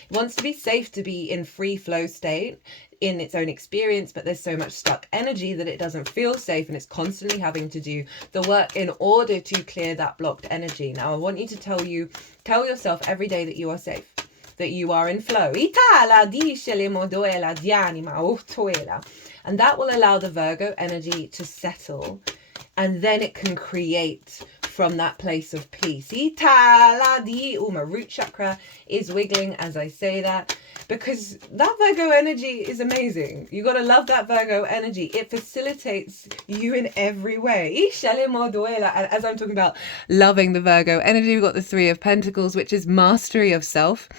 wants to be safe, to be in free flow state in its own experience, but there's so much stuck energy that it doesn't feel safe, and it's constantly having to do the work in order to clear that blocked energy. Now, I want you to tell yourself every day that you are safe, that you are in flow. And that will allow the Virgo energy to settle, and then it can create from that place of peace. My root chakra is wiggling as I say that, because that Virgo energy is amazing. You got to love that Virgo energy. It facilitates you in every way. And as I'm talking about loving the Virgo energy, we've got the Three of Pentacles, which is mastery of self,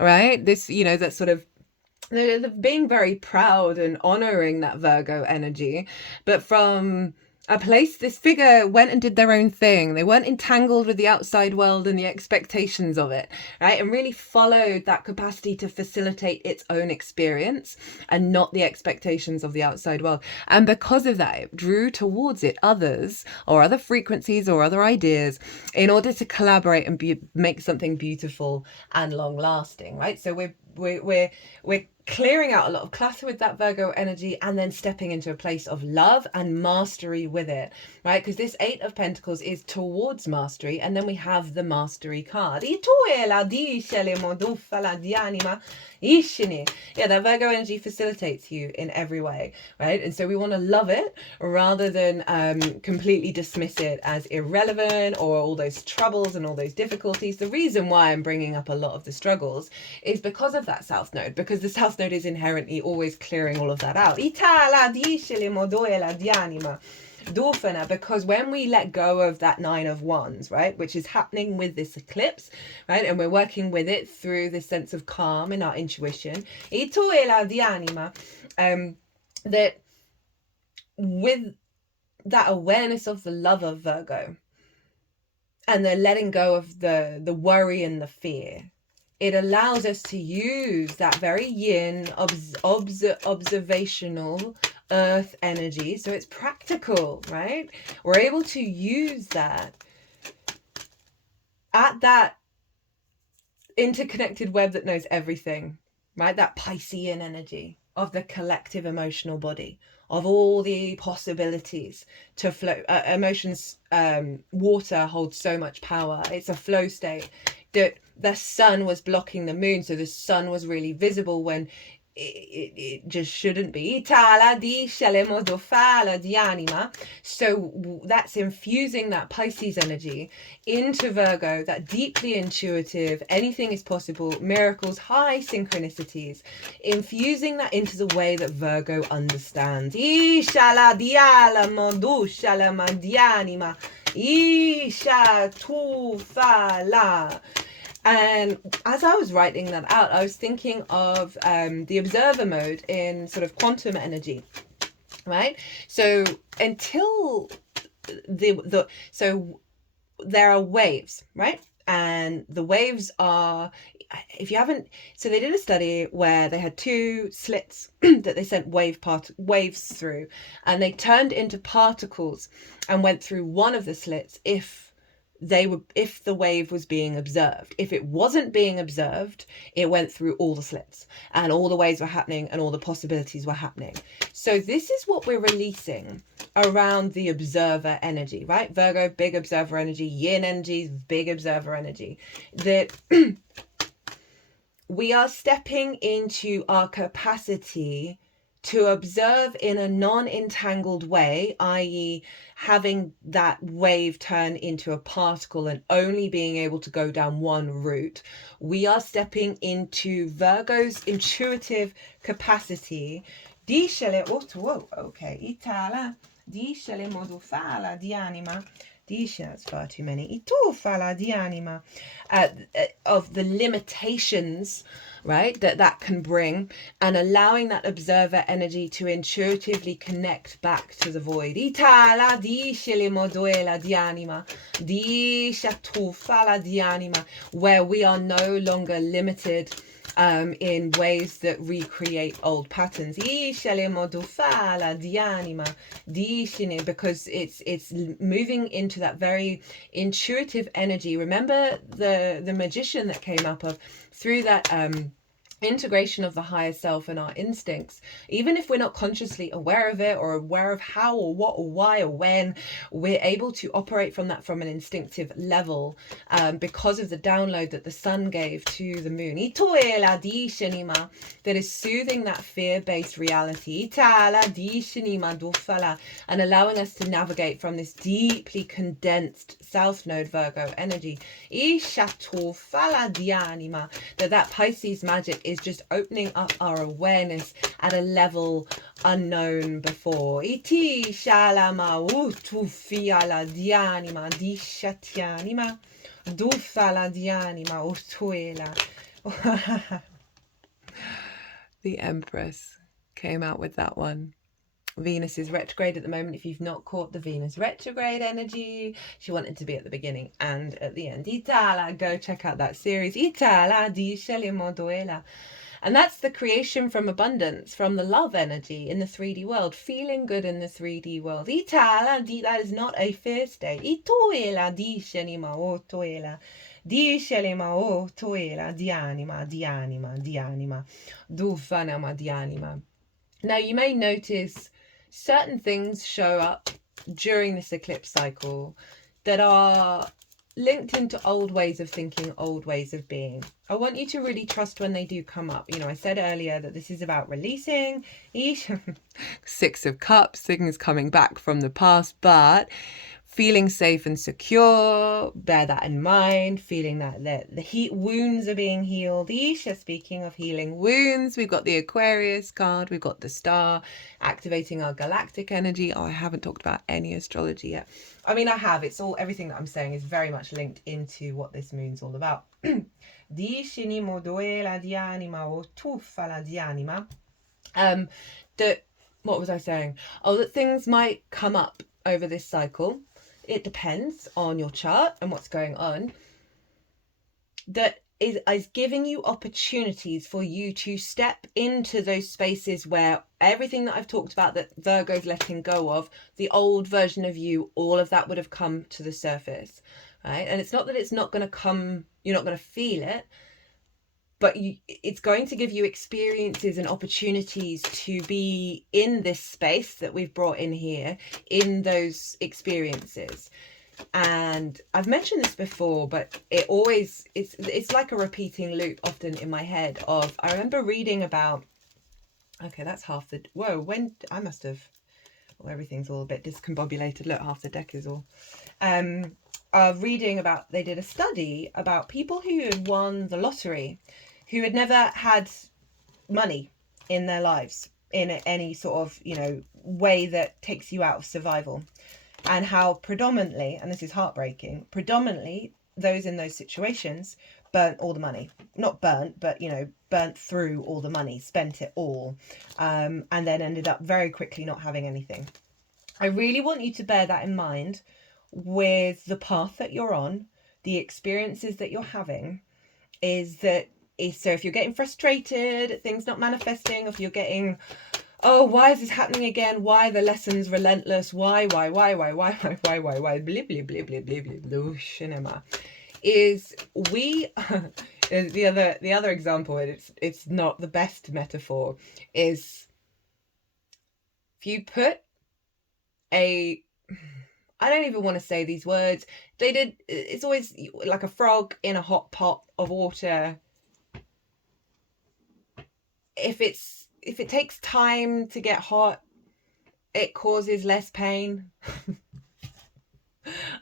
right? This, that sort of being very proud and honoring that Virgo energy, but from a place, this figure went and did their own thing. They weren't entangled with the outside world and the expectations of it, right? And really followed that capacity to facilitate its own experience and not the expectations of the outside world. And because of that, it drew towards it others or other frequencies or other ideas in order to collaborate and make something beautiful and long lasting, right? So we're clearing out a lot of clutter with that Virgo energy, and then stepping into a place of love and mastery with it, right? Because this Eight of Pentacles is towards mastery, and then we have the mastery card. Yeah, that Virgo energy facilitates you in every way, right? And so we want to love it rather than completely dismiss it as irrelevant or all those troubles and all those difficulties. The reason why I'm bringing up a lot of the struggles is because of that South Node, because the South Node is inherently always clearing all of that out. Because when we let go of that Nine of Wands, right, which is happening with this eclipse, right, and we're working with it through this sense of calm in our intuition, that with that awareness of the love of Virgo and the letting go of the worry and the fear, it allows us to use that very yin, observational earth energy. So it's practical, right? We're able to use that at that interconnected web that knows everything, right? That Piscean energy of the collective emotional body, of all the possibilities to flow. Emotions, water holds so much power. It's a flow state. The sun was blocking the moon, so the sun was really visible when it just shouldn't be. Tala di modo fala di anima. So that's infusing that Pisces energy into Virgo, that deeply intuitive, anything is possible, miracles, high synchronicities, infusing that into the way that Virgo understands. Ishala diala modu shala di anima. Isha tu fala. And as I was writing that out, I was thinking of the observer mode in sort of quantum energy, right? So until so there are waves, right? And the waves are, if you haven't, so they did a study where they had two slits that they sent waves through, and they turned into particles and went through one of the slits if the wave was being observed. If it wasn't being observed, it went through all the slits, and all the waves were happening and all the possibilities were happening. So this is what we're releasing around the observer energy, right? Virgo, big observer energy, yin energy, big observer energy, that we are stepping into our capacity to observe in a non-entangled way, i.e. having that wave turn into a particle and only being able to go down one route. We are stepping into Virgo's intuitive capacity. Okay, Itala, discele modo fala di anima. That's far too many. Fala di anima. Of the limitations, right, that can bring, and allowing that observer energy to intuitively connect back to the void. Itala discele moduela di anima. Disha fala di anima. Where we are no longer limited in ways that recreate old patterns, because it's moving into that very intuitive energy. Remember the magician that came up of through that integration of the higher self and our instincts, even if we're not consciously aware of it or aware of how or what or why or when, we're able to operate from that from an instinctive level, because of the download that the sun gave to the moon, that is soothing that fear-based reality and allowing us to navigate from this deeply condensed south node Virgo energy, that Pisces magic is just opening up our awareness at a level unknown before. Iti shalama utu fiala dianima dishatianima dufala dianima utuela. The Empress came out with that one. Venus is retrograde at the moment. If you've not caught the Venus retrograde energy, she wanted to be at the beginning and at the end. Itala, go check out that series. Itala di moduela. And that's the creation from abundance, from the love energy in the 3D world, feeling good in the 3D world. Itala di, that is not a fear state. Ituela di shenima otuela. Di shelima otuela di anima, di anima, di anima. Dufanama di anima. Now you may notice certain things show up during this eclipse cycle that are linked into old ways of thinking, old ways of being. I want you to really trust when they do come up. You know, I said earlier that this is about releasing. Six of Cups, things coming back from the past, but feeling safe and secure, bear that in mind, feeling that the heat wounds are being healed. Isha, speaking of healing wounds, we've got the Aquarius card, we've got the star, activating our galactic energy. Oh, I haven't talked about any astrology yet. I mean, I have. It's all, everything that I'm saying is very much linked into what this moon's all about. What was I saying? Oh, that things might come up over this cycle. It depends on your chart and what's going on. That is giving you opportunities for you to step into those spaces where everything that I've talked about that Virgo's letting go of, the old version of you, all of that would have come to the surface, right? And it's not that it's not going to come, you're not going to feel it, but it's going to give you experiences and opportunities to be in this space that we've brought in here, in those experiences. And I've mentioned this before, but it's like a repeating loop often in my head of, I remember reading about Okay, that's half the... Whoa, when... I must have... Well, everything's all a bit discombobulated. Look, half the deck is all... Reading about... They did a study about people who had won the lottery, who had never had money in their lives in any sort of, you know, way that takes you out of survival. And how predominantly, and this is heartbreaking, predominantly those in those situations burnt all the money. Not burnt, but, you know, burnt through all the money, spent it all, and then ended up very quickly not having anything. I really want you to bear that in mind with the path that you're on, the experiences that you're having, is that so if you're getting frustrated, things not manifesting, if you're getting, oh, why is this happening again? Why the lessons relentless? Why, blah, blah, blah, blah, cinema. Is we, the other example, and it's not the best metaphor, is if you put I don't even want to say these words. It's always like a frog in a hot pot of water. If it takes time to get hot, it causes less pain.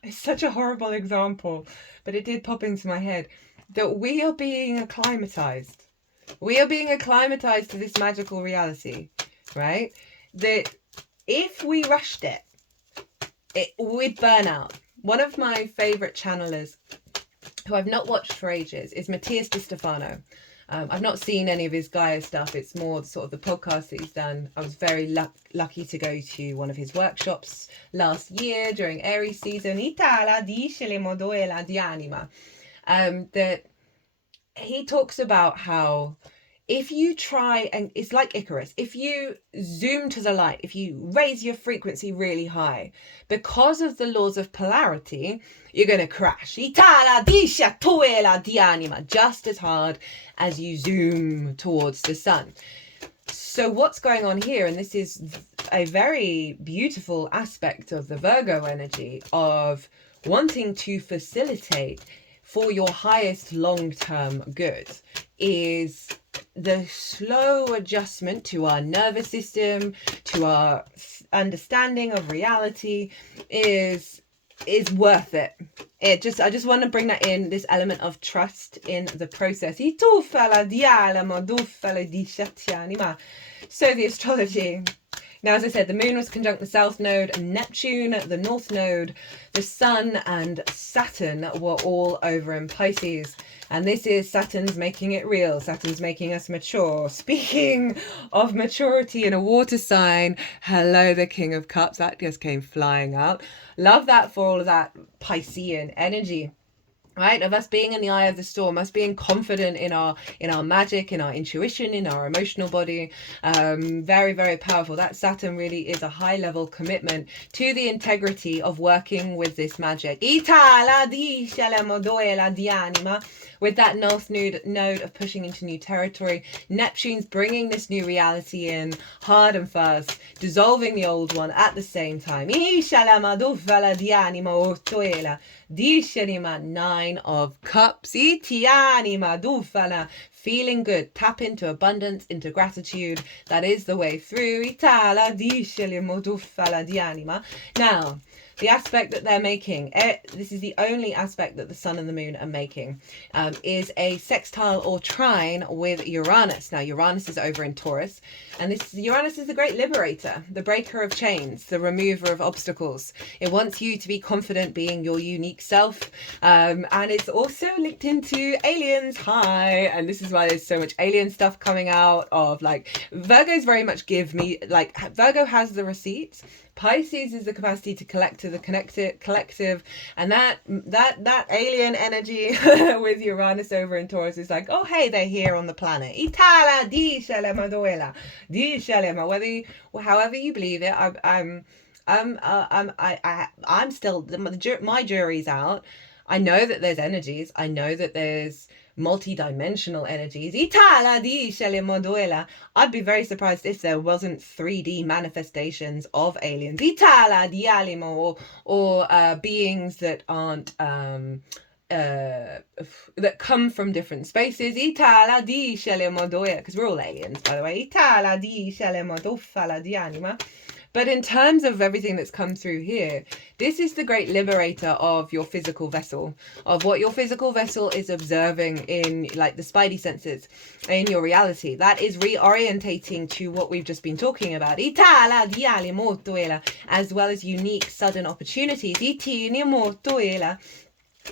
It's such a horrible example, but it did pop into my head that we are being acclimatized. We are being acclimatized to this magical reality, right? That if we rushed it we'd burn out. One of my favourite channelers, who I've not watched for ages, is Matthias Di Stefano. I've not seen any of his Gaia stuff. It's more sort of the podcast that he's done. I was very lucky to go to one of his workshops last year during Aries season. That he talks about how if you try, and it's like Icarus, if you zoom to the light, if you raise your frequency really high, because of the laws of polarity, you're going to crash. Just as hard as you zoom towards the sun. So what's going on here, and this is a very beautiful aspect of the Virgo energy of wanting to facilitate for your highest long-term good, is the slow adjustment to our nervous system, to our understanding of reality is worth it. I just want to bring that in, this element of trust in the process. So the astrology. Now, as I said, the moon was conjunct the south node and Neptune, the north node, the sun and Saturn were all over in Pisces. And this is Saturn's making it real. Saturn's making us mature. Speaking of maturity in a water sign, hello, the King of Cups. That just came flying out. Love that for all of that Piscean energy. Right, of us being in the eye of the storm, us being confident in our magic, in our intuition, in our emotional body. Very, very powerful. That Saturn really is a high level commitment to the integrity of working with this magic. With that north node of pushing into new territory, Neptune's bringing this new reality in hard and fast, dissolving the old one at the same time. Nine of Cups. Feeling good. Tap into abundance, into gratitude. That is the way through. Now, the aspect that they're making, this is the only aspect that the sun and the moon are making, is a sextile or trine with Uranus. Now, Uranus is over in Taurus, and Uranus is the great liberator, the breaker of chains, the remover of obstacles. It wants you to be confident being your unique self, and it's also linked into aliens. Hi, and this is why there's so much alien stuff coming out of, like, Virgos very much give me, like, Virgo has the receipts. Pisces is the capacity to collect to the collective, and that alien energy with Uranus over in Taurus is like, oh hey, they're here on the planet. However you believe it, I'm still, my jury's out. I know that there's energies. I know that there's multi-dimensional energies. I'd be very surprised if there wasn't 3D manifestations of aliens, or beings that aren't that come from different spaces. Because we're all aliens, by the way. But in terms of everything that's come through here, this is the great liberator of your physical vessel, of what your physical vessel is observing in like the spidey senses in your reality. That is reorientating to what we've just been talking about, as well as unique sudden opportunities.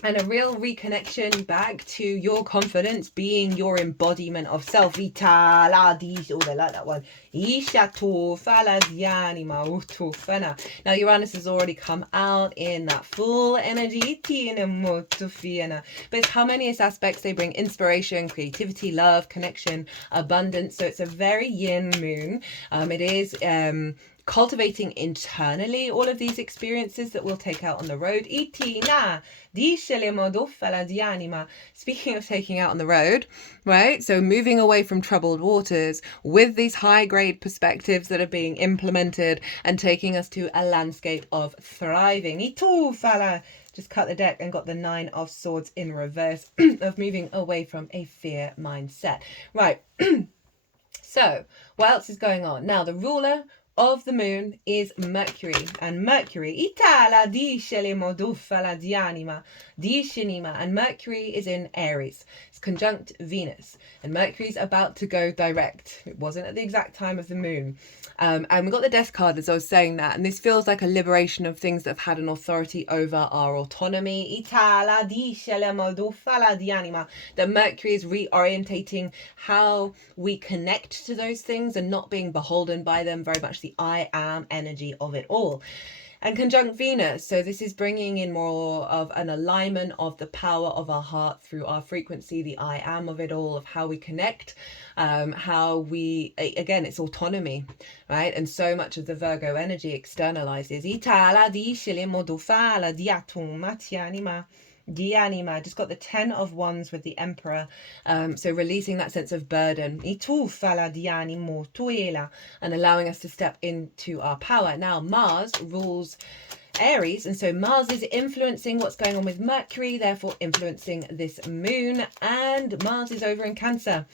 And a real reconnection back to your confidence being your embodiment of self. Oh, they like that one. Now Uranus has already come out in that full energy. But its harmonious aspects, they bring inspiration, creativity, love, connection, abundance. So it's a very yin moon. It is cultivating internally all of these experiences that we'll take out on the road. Speaking of taking out on the road, right? So moving away from troubled waters with these high grade perspectives that are being implemented and taking us to a landscape of thriving. Just cut the deck and got the 9 of Swords in reverse of moving away from a fear mindset. Right. So what else is going on? Now the ruler of the moon is Mercury, and Mercury and Mercury is in Aries. It's conjunct Venus, and Mercury's about to go direct. It wasn't at the exact time of the moon. And we got the Death card as I was saying that, and this feels like a liberation of things that have had an authority over our autonomy. That Mercury is reorientating how we connect to those things and not being beholden by them, very much the I am energy of it all. And conjunct Venus, so this is bringing in more of an alignment of the power of our heart through our frequency, the I am of it all, of how we connect, how we, again, it's autonomy, right? And so much of the Virgo energy externalizes. Just got the 10 of Wands with the Emperor, so releasing that sense of burden and allowing us to step into our power. Now Mars rules Aries, and so Mars is influencing what's going on with Mercury, therefore influencing this moon, and Mars is over in Cancer,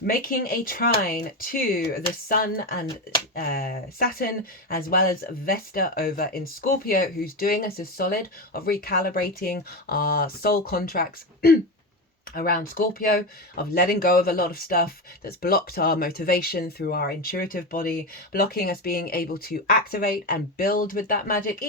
making a trine to the Sun and Saturn, as well as Vesta over in Scorpio, who's doing us a solid of recalibrating our soul contracts around Scorpio, of letting go of a lot of stuff that's blocked our motivation through our intuitive body, blocking us being able to activate and build with that magic.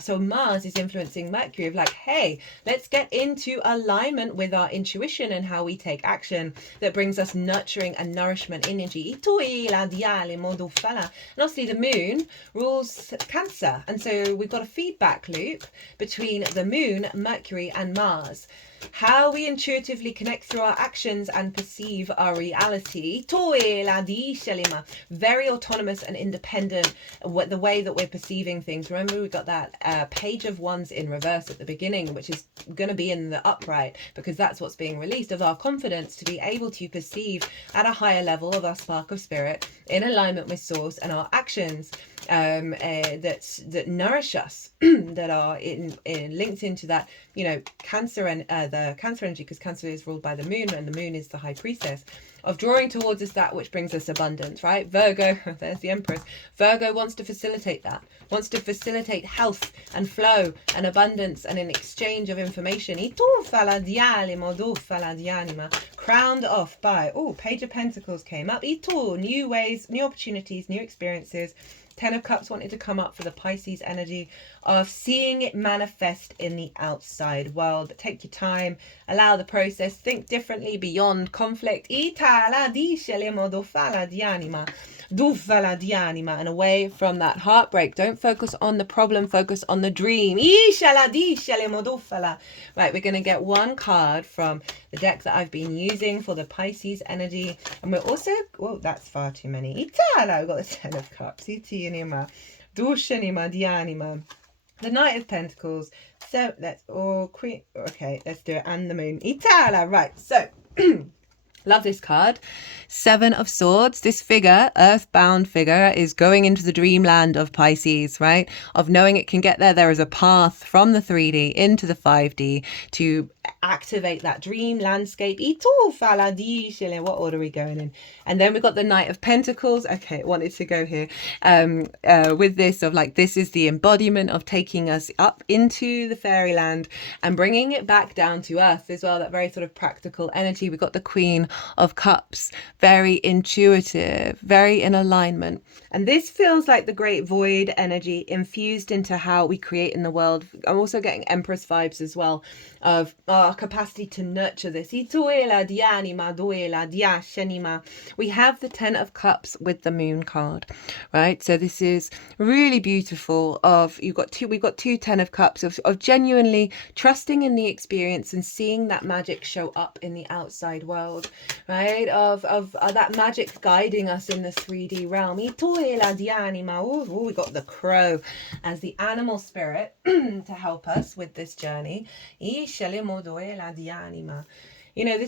So Mars is influencing Mercury of like, hey, let's get into alignment with our intuition and how we take action that brings us nurturing and nourishment energy. And obviously the moon rules Cancer, and so we've got a feedback loop between the moon, Mercury and Mars. How we intuitively connect through our actions and perceive our reality. Very autonomous and independent, the way that we're perceiving things. Remember, we got that Page of Wands in reverse at the beginning, which is going to be in the upright, because that's what's being released, of our confidence to be able to perceive at a higher level of our spark of spirit in alignment with source, and our actions that nourish us, that are linked into that, Cancer and the Cancer energy, because Cancer is ruled by the moon, and the moon is the high priestess, of drawing towards us that which brings us abundance, right? Virgo, there's the Empress. Virgo wants to facilitate that, wants to facilitate health and flow and abundance and an exchange of information. Crowned off by, Page of Pentacles came up. New ways, new opportunities, new experiences. 10 of Cups wanted to come up for the Pisces energy of seeing it manifest in the outside world. But take your time, allow the process, think differently beyond conflict. And away from that heartbreak. Don't focus on the problem, focus on the dream. Right, we're going to get one card from the deck that I've been using for the Pisces energy. And we're also, that's far too many. We've got the 10 of Cups. The Knight of Pentacles. So let's let's do it. And the Moon. Right, so Love this card. 7 of Swords. This figure, earthbound figure, is going into the dreamland of Pisces, right? Of knowing it can get there. There is a path from the 3D into the 5D to activate that dream landscape. What order are we going in? And then we've got the Knight of Pentacles. Okay, wanted to go here with this of like, this is the embodiment of taking us up into the fairyland and bringing it back down to earth as well. That very sort of practical energy. We've got the Queen of Cups, very intuitive, very in alignment. And this feels like the great void energy infused into how we create in the world. I'm also getting Empress vibes as well of our capacity to nurture this. We have the 10 of Cups with the Moon card, right? So this is really beautiful of, we've got two 10 of Cups of genuinely trusting in the experience and seeing that magic show up in the outside world, right? Of that magic guiding us in the 3D realm. We got the crow as the animal spirit to help us with this journey. You know,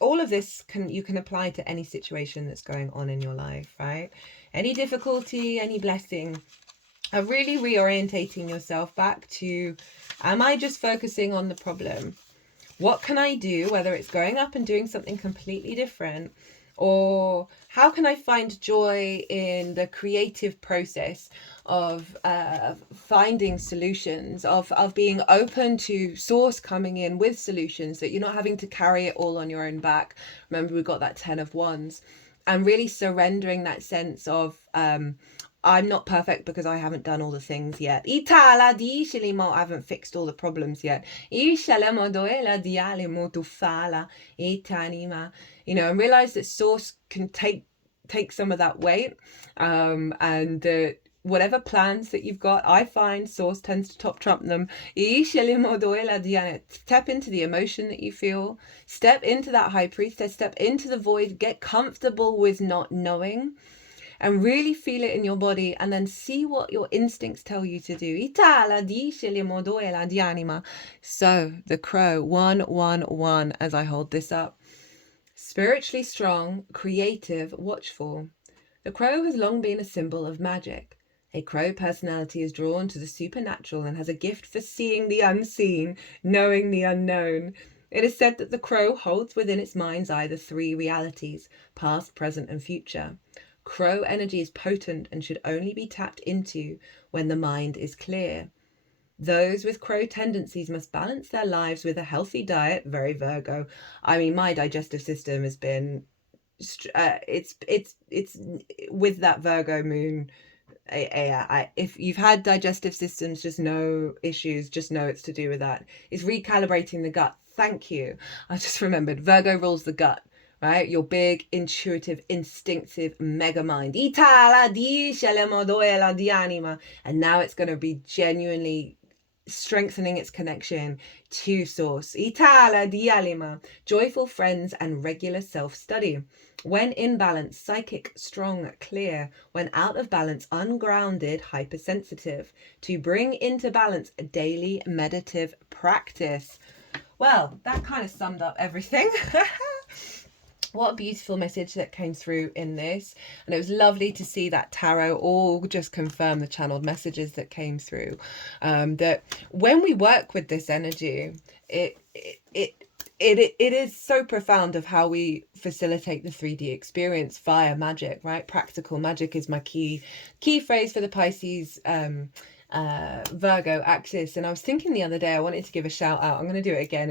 all of this you can apply to any situation that's going on in your life, right? Any difficulty, any blessing, of really reorientating yourself back to, am I just focusing on the problem? What can I do, whether it's going up and doing something completely different, or how can I find joy in the creative process of finding solutions, of being open to source coming in with solutions, that you're not having to carry it all on your own back. Remember, we've got that 10 of Wands, and really surrendering that sense of I'm not perfect because I haven't done all the things yet. I haven't fixed all the problems yet. You know, and realize that source can take some of that weight, and whatever plans that you've got, I find source tends to top trump them. Step into the emotion that you feel, step into that high priestess, step into the void, get comfortable with not knowing, and really feel it in your body, and then see what your instincts tell you to do. So the crow, 111, as I hold this up. Spiritually strong, creative, watchful. The crow has long been a symbol of magic. A crow personality is drawn to the supernatural and has a gift for seeing the unseen, knowing the unknown. It is said that the crow holds within its mind's eye the 3 realities, past, present, and future. Crow energy is potent and should only be tapped into when the mind is clear. Those with crow tendencies must balance their lives with a healthy diet. Very Virgo. I mean, my digestive system has been, it's with that Virgo moon. If you've had digestive systems, just no issues, just know it's to do with that. It's recalibrating the gut. Thank you. I just remembered Virgo rules the gut. Right? Your big, intuitive, instinctive mega mind. And now it's going to be genuinely strengthening its connection to source. Joyful friends and regular self-study. When in balance, psychic, strong, clear. When out of balance, ungrounded, hypersensitive. To bring into balance, daily meditative practice. Well, that kind of summed up everything. What a beautiful message that came through in this. And it was lovely to see that tarot all just confirm the channeled messages that came through. That when we work with this energy, it is so profound of how we facilitate the 3D experience via magic, right? Practical magic is my key phrase for the Pisces Virgo axis. And I was thinking the other day, I wanted to give a shout out. I'm going to do it again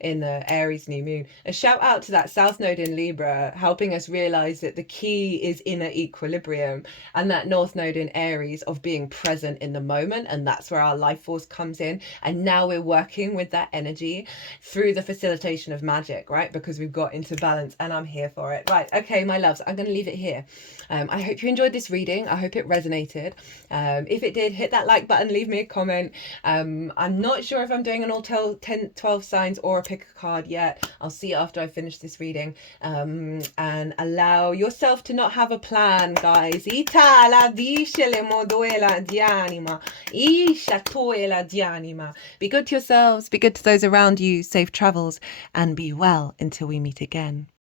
in the Aries new moon. A shout out to that South Node in Libra, helping us realize that the key is inner equilibrium, and that North Node in Aries of being present in the moment. And that's where our life force comes in. And now we're working with that energy through the facilitation of magic, right? Because we've got into balance, and I'm here for it. Right. Okay, my loves, I'm going to leave it here. I hope you enjoyed this reading. I hope it resonated. If it did, hit that like like button, leave me a comment. I'm not sure if I'm doing an all 10, 12 signs or a pick a card yet. I'll see after I finish this reading. And allow yourself to not have a plan, guys. Ita la dice le moduela di anima. Isha toela di anima. Be good to yourselves, be good to those around you, safe travels, and be well until we meet again.